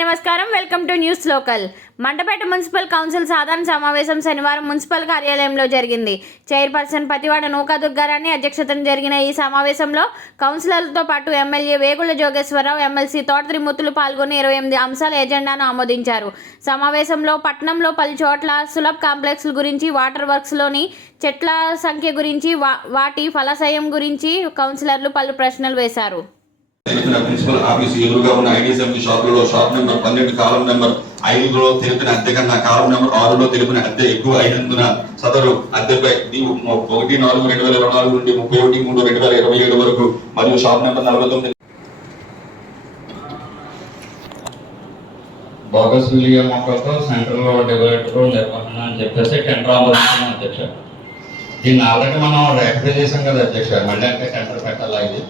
నమస్కారం. Welcome to news local. Mandapeta municipal council సాధారణ సమావేశం శనివారం మున్సిపల్ కార్యాలయంలో జరిగింది. చైర్పర్సన్ పతివాడ నూకా దుర్గారాణి అధ్యక్షతన జరిగిన ఈ సమావేశంలో కౌన్సిలర్లతో పాటు ఎమ్మెల్యే వేగుల జోగేశ్వరరావు ఎమ్మెల్సీ తోట త్రిమూర్తులు పాల్గొని ఇరవై ఎనిమిది అంశాల ఎజెండాను ఆమోదించారు. సమావేశంలో పట్టణంలో పలు చోట్ల సులభ్ కాంప్లెక్స్ గురించి వాటర్ వర్క్స్లోని చెట్ల సంఖ్య గురించి వా- వాటి ఫలసయం గురించి కౌన్సిలర్లు పలు ప్రశ్నలు వేశారు. తెలిపిన ప్రిన్సిపల్ ఆఫీస్ ఎదురుగా ఉన్న ఐడిఎస్ఎంసీ షాపులలో షాప్ నెంబర్ పన్నెండు కాలం నెంబర్ ఐదులో తెలిపిన అద్దె కన్నా కాలం నెంబర్ ఆరులో తెలిపిన అద్దె ఎక్కువ అయినందున సదరు అద్దెపై ఒకటి నాలుగు రెండు వేల ఇరవై నాలుగు నుండి ముప్పై ఒకటి మూడు రెండు వేల ఇరవై ఏడు వరకు మరియు షాప్ నెంబర్ నలభై తొమ్మిది బోగస్ విలియం మొక్కలతో సెంట్రల్ డెవలపర్ నిర్వహణ అని చెప్పేసి టెండర్ ఆమోదించిన అధ్యక్ష. దీన్ని ఆల్రెడీ మనం రెక్టిఫై చేసాం కదా అధ్యక్ష. మళ్ళీ అంటే టెండర్ పెట్టాలి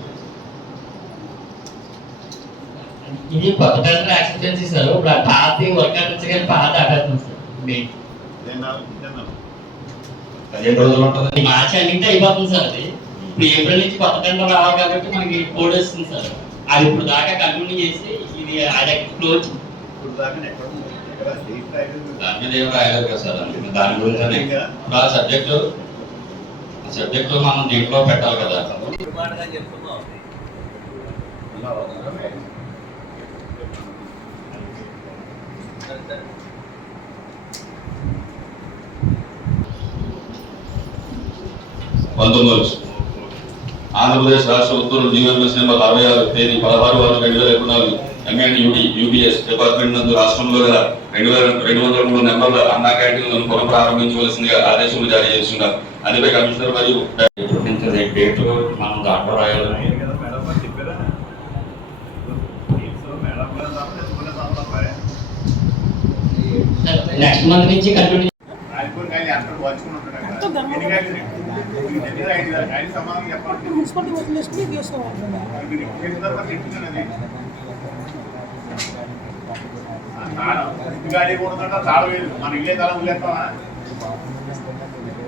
ఇది కొత్త యాక్సెప్ట్ చేసేసారు ఇప్పుడు ఆ పాత వర్క్ అటెన్స్ కానీ పాత అటెన్స్ పదిహేను రోజులు ఉంటుంది. మార్చి అన్నింటి అయిపోతుంది సార్ అది. ఇప్పుడు ఏప్రిల్ నుంచి కొత్త టెండర్ రావాలి కాబట్టి మనకి కోడ్ వస్తుంది సార్. అది ఇప్పుడు దాకా కంటిన్యూ చేసి ఇది అది క్లోజ్ దాని మీద ఏం రాయలేదు కదా సార్. దాని గురించి ఆ సబ్జెక్టు ఆ సబ్జెక్టు మనం దీంట్లో పెట్టాలి కదా. పంతొమ్మిది ఆంధ్రప్రదేశ్ రాష్ట్ర ఉత్తర్వులు జీవన నెంబర్ అరవై ఆరు తేదీ పదహారు ఆరు రెండు వేల ఇరవై నాలుగు ఎంఎన్ యూడి యూబీఎస్ డిపార్ట్మెంట్ నందు రాష్ట్రంలో గల రెండు వేల రెండు వందల మూడు నెంబర్ల అన్నా క్యాంటీన్లను పునఃప్రారంభించవలసిందిగా ఆదేశాలు జారీ చేస్తున్నారు. అందుపై కమిషనర్ మరియు ఇప్పుడు డేట్ మనం దాంట్లో రాయాలని నెక్స్ట్ మంత్ నుంచి కంటిన్యూ మున్సిపాలిటీ వదిలేసి చేసుకోవాలి గాడి కూడా తాళ వేలు మన ఇల్లే తాళం లేస్తావా